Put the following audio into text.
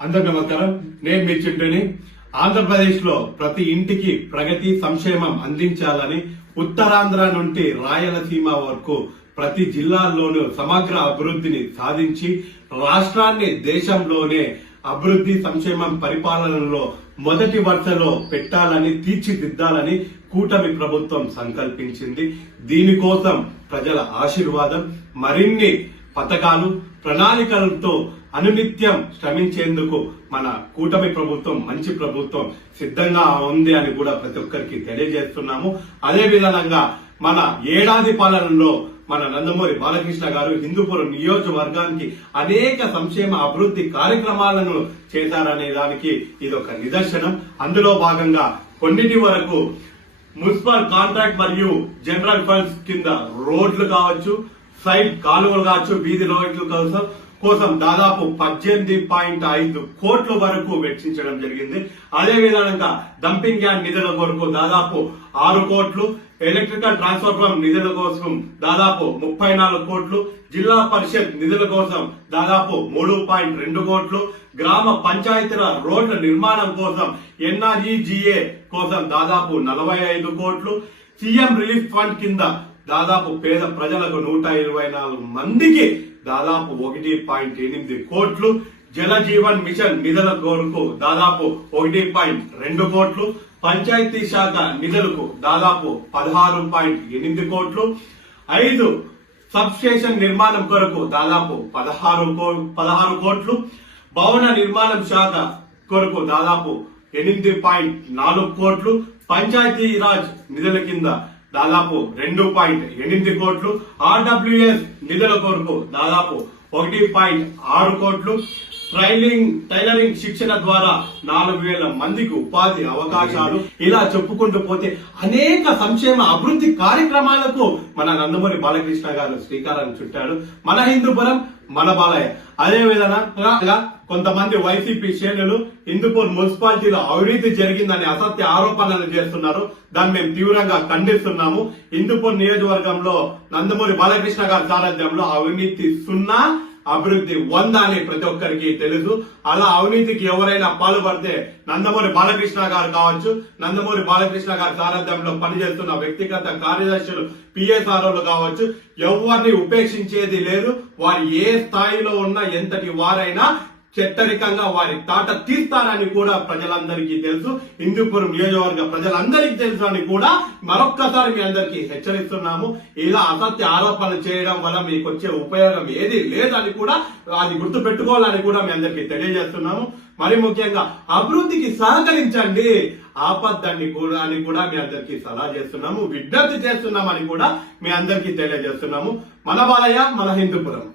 అందరికీ నమస్కారం. నేను మీ చింటూని. ఆంధ్రప్రదేశ్ లో ప్రతి ఇంటికి ప్రగతి సంక్షేమం అందించాలని ఉత్తరాంధ్ర నుండి రాయలసీమ వరకు ప్రతి జిల్లాల్లోనూ సమగ్ర అభివృద్ధిని సాధించి రాష్ట్రాన్ని దేశంలోనే అభివృద్ధి సంక్షేమం పరిపాలనలో మొదటి వరుసలో పెట్టాలని తీర్చిదిద్దాలని కూటమి ప్రభుత్వం సంకల్పించింది. దీనికోసం ప్రజల ఆశీర్వాదం, మరిన్ని పథకాలు, ప్రణాళికలతో అనునిత్యం శ్రమించేందుకు మన కూటమి ప్రభుత్వం, మంచి ప్రభుత్వం సిద్ధంగా ఉంది అని కూడా ప్రతి ఒక్కరికి తెలియజేస్తున్నాము. అదే విధంగా మన ఏడాది పాలనలో మన నందమూరి బాలకృష్ణ గారు హిందూపురం నియోజకవర్గానికి అనేక సంక్షేమ అభివృద్ధి కార్యక్రమాలను చేశారనే దానికి ఇదొక నిదర్శనం. అందులో భాగంగా కొన్నిటి వరకు మున్సిపల్ కాంట్రాక్ట్ మరియు జనరల్ ఫండ్స్ కింద రోడ్లు కావచ్చు, సైడ్ కాలువలు కావచ్చు, వీధి రోడ్లు కోసం దాదాపు 18.5 కోట్ల వరకు వెచ్చించడం జరిగింది. అదే విధంగా డంపింగ్ యార్డ్ నిధుల కొరకు దాదాపు 6 కోట్లు, ఎలక్ట్రికల్ ట్రాన్స్ఫార్మర్ నిధుల కోసం దాదాపు 34 కోట్లు, జిల్లా పరిషత్ నిధుల కోసం దాదాపు 3.2 కోట్లు, గ్రామ పంచాయతీల రోడ్ల నిర్మాణం కోసం NREGA కోసం దాదాపు 45 కోట్లు, సీఎం రిలీఫ్ ఫండ్ కింద దాదాపు పేద ప్రజలకు 124 మందికి దాదాపు 1.8 కోట్లు, జల జీవన్ మిషన్ నిధుల కొరకు దాదాపు 1.2 కోట్లు, పంచాయతీ శాఖ నిధులకు దాదాపు 16.8 కోట్లు, 5 సబ్ స్టేషన్ నిర్మాణం కొరకు దాదాపు 16 కోట్లు, భవన నిర్మాణం శాఖ కొరకు దాదాపు 8.4 కోట్లు, పంచాయతీరాజ్ నిధుల కింద దాదాపు 2.8 కోట్లు, RWS నిధుల కొరకు దాదాపు 1.6 కోట్లు, టైలరింగ్ శిక్షణ ద్వారా 4,000 మందికి ఉపాధి అవకాశాలు, ఇలా చెప్పుకుంటూ పోతే అనేక సంక్షేమ అభివృద్ధి కార్యక్రమాలకు మన నందమూరి బాలకృష్ణ గారు శ్రీకారం చుట్టాడు. మన హిందూపురం మన బాలయ్య. అదే విధంగా కొంతమంది వైసీపీ శ్రేణులు హిందూపూర్ మున్సిపాలిటీలో అవినీతి జరిగిందని అసత్య ఆరోపణలు చేస్తున్నారు. దాన్ని మేము తీవ్రంగా ఖండిస్తున్నాము. హిందూపూర్ నియోజకవర్గంలో నందమూరి బాలకృష్ణ గారి సారథ్యంలో అవినీతి 0, అభివృద్ధి 100 అని ప్రతి ఒక్కరికి తెలుసు. అలా అవినీతికి ఎవరైనా పాల్పడితే నందమూరి బాలకృష్ణ గారు కావచ్చు, నందమూరి బాలకృష్ణ గారి సారథ్యంలో పనిచేస్తున్న వ్యక్తిగత కార్యదర్శులు, పిఎస్ఆర్ఓలు కావచ్చు, ఎవరిని ఉపేక్షించేది లేదు. వారు ఏ స్థాయిలో ఉన్నా, ఎంతటి వారైనా చెట్టరికంగా వారి తాట తీస్తారని కూడా ప్రజలందరికీ తెలుసు. హిందూపురం నియోజకవర్గ ప్రజలందరికీ తెలుసు అని కూడా మరొక్కసారి మీ అందరికీ హెచ్చరిస్తున్నాము. ఇలా అసత్య ఆరోపణలు చేయడం వల్ల మీకు వచ్చే ఉపయోగం ఏది లేదని కూడా అది గుర్తు పెట్టుకోవాలని కూడా మీ అందరికీ తెలియజేస్తున్నాము. మరి ముఖ్యంగా అభివృద్ధికి సహకరించండి, ఆపద్దండి కూడా అని కూడా మీ అందరికీ సలహా చేస్తున్నాము, విజ్ఞప్తి చేస్తున్నామని కూడా మీ అందరికీ తెలియజేస్తున్నాము. మన బాలయ్య, మన హిందూపురం.